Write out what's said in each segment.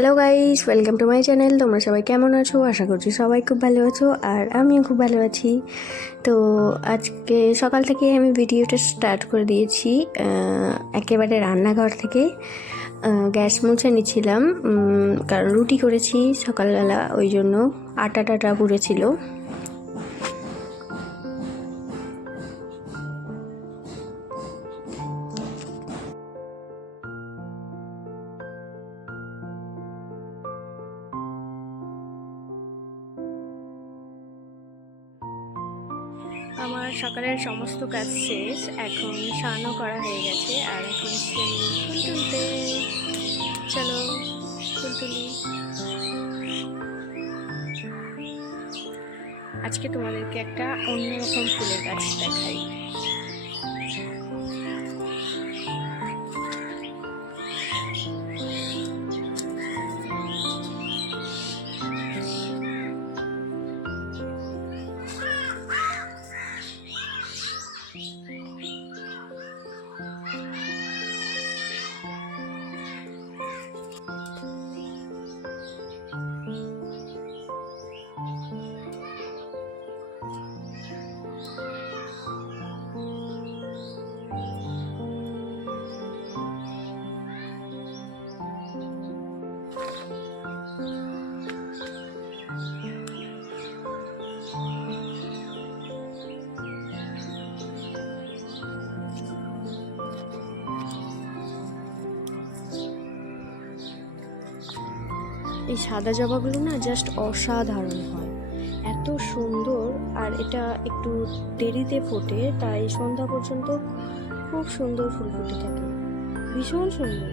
Hello guys, welcome to my channel. তোমরা সবাই কেমন আছো? আশা করছি সবাই খুব ভালো আছো, আর আমিও খুব ভালো আছি। তো আজকে সকাল থেকে আমি ভিডিওটা স্টার্ট করে দিয়েছি, একেবারে রান্নাঘর থেকে। গ্যাস মুছে নিচ্ছিলাম, কারণ রুটি করেছি সকালবেলা, ওই জন্য আটা টাটা পুড়েছিল। আমার সকালের সমস্ত কাজ শেষ, এখন স্নানও করা হয়ে গেছে, আর এখন ফুল তুলতে। চলো ফুল তুলি। আজকে তোমাদেরকে একটা অন্যরকম ফুলের গাছ দেখাই। এই সাদা জবাগুলো না জাস্ট অসাধারণ হয়, এত সুন্দর। আর এটা একটু দেরিতে ফোটে, তাই সন্ধ্যা পর্যন্ত খুব সুন্দর ফুল ফুটে থাকে, ভীষণ সুন্দর।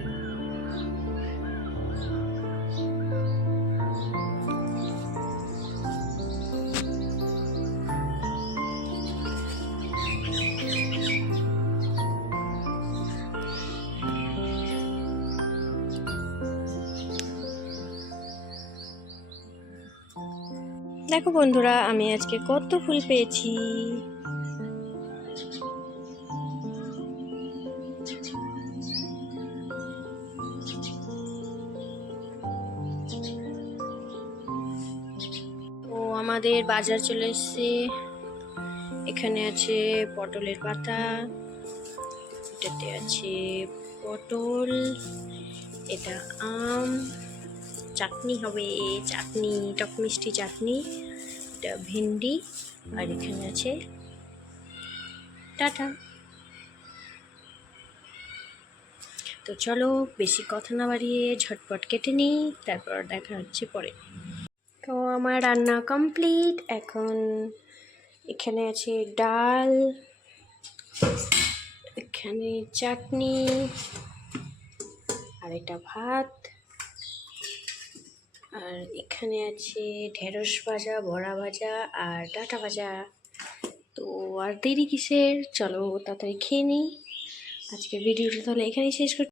দেখো বন্ধুরা, আমি আজকে কত ফুল পেয়েছি। তো আমাদের বাজার চলে এসেছে। এখানে আছে পটলের পাতা, এটাতে আছে পটল, এটা আম, চাটনি হবে, চাটনি টক মিষ্টি চাটনি, এটা ভেন্ডি, আর এখানে আছে টাটা। তো চলো বেশি কথা না বাড়িয়ে ঝটপট কেটে নিই, তারপর দেখা হচ্ছে পরে। তো আমার রান্না কমপ্লিট। এখন এখানে আছে ডাল, এখানে চাটনি, আর এটা ভাত, আর এখানে আছে ঢেঁড়স ভাজা, বড়া ভাজা, আর ডাঁটা ভাজা। তো আর দেরি কিসের, চলো তাড়াতাড়ি খেয়ে নিই। আজকের ভিডিওটা তাহলে এখানেই শেষ করছি।